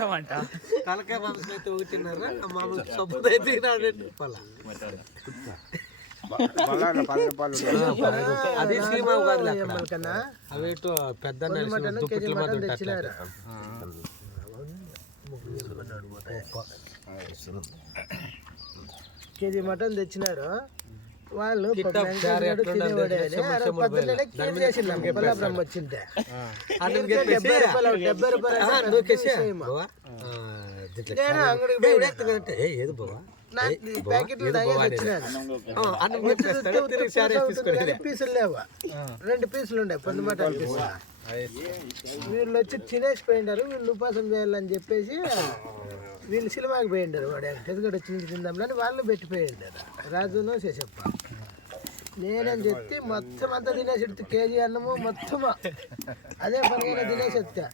ఏమంట తలకాయ మాంసం అయితే 1.5, మామూలు సొప్ప అయితే 2 రూపాయలు. అది సీమా కాదు, అవి పెద్ద దుప్పట్లు మాత్రం తెచ్చినారు. కేజీ మటన్ తెచ్చినారు వాళ్ళు. బల్లాపురం వచ్చింటే 70 రూపాయలు ఏది బావా ప్యాకెట్లు పీసులు లేవా, 2 పీసులు ఉండే పొంది మటన్ పీసులు. వీళ్ళు వచ్చి తినేసి పోయిండారు. వీళ్ళు ఉపాసం చేయాలని చెప్పేసి వీళ్ళు సినిమాకి పోయిండారు. వాడు ఎదుగడ వచ్చి తిందాంలని వాళ్ళు పెట్టిపోయిండారు. రాజును శేషప్ప నేనని చెప్పి మొత్తం అంతా తినేసి కేజీ అన్నము మొత్తం అదే పనిగా తినేసి వచ్చా.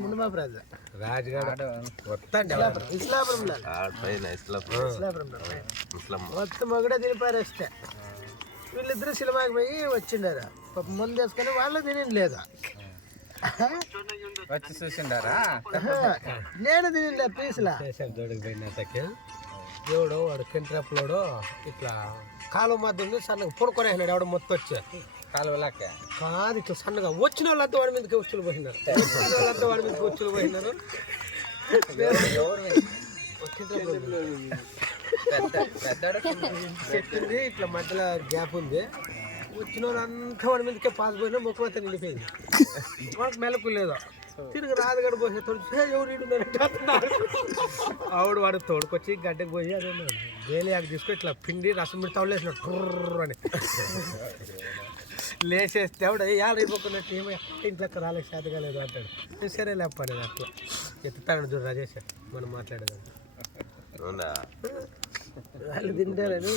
ముందుమాపు రాజా మొత్తం ఒకటే తినిపారేస్తే వీళ్ళిద్దరు సినిమాకి పోయి వచ్చిండారు. ముందు వేసుకొని వాళ్ళు తినలేదు. వచ్చి చూసిండారా? నేను తినలే పీసులా. ఎవడో వాడు కెంట్రాప్లోడో ఇట్లా కాలువ మధ్య సన్నగా పొడుకొనేసినాడు. ఎవడో మొత్తం వచ్చా కాలువలాక కాదు, ఇట్లా సన్నగా వచ్చిన వాళ్ళంతా వాడి మీదకి వచ్చులు పోయినారు. వాడి మీదకి వచ్చులు పోయినారు. చెట్టుంది ఇట్లా మధ్యలో గ్యాప్ ఉంది. వచ్చిన వాళ్ళంతా వాడి మీదకే పాస్ పోయినా ముఖం అంతా నిండిపోయింది. వాళ్ళకి మెలకు లేదు. తిరిగి రాదుగడ పోయి ఎవరు ఆవిడ వాడు తోడుకొచ్చి గడ్డకి పోయి అదే వేలియాకు తీసుకొని ఇట్లా పిండి రసం పెట్టి తవలేసినాడు ట్రర్ అని లేచేస్తే ఆవిడ ఏడైపోకున్నట్టు ఏమో ఇంట్లోకి రాలేదు, చేత కాలేదు అంటాడు. సరే లేపని అట్లా ఎత్తుతాడు చూడు రాజేష్ మనం మాట్లాడేదాన్ని వాళ్ళు తింటారని.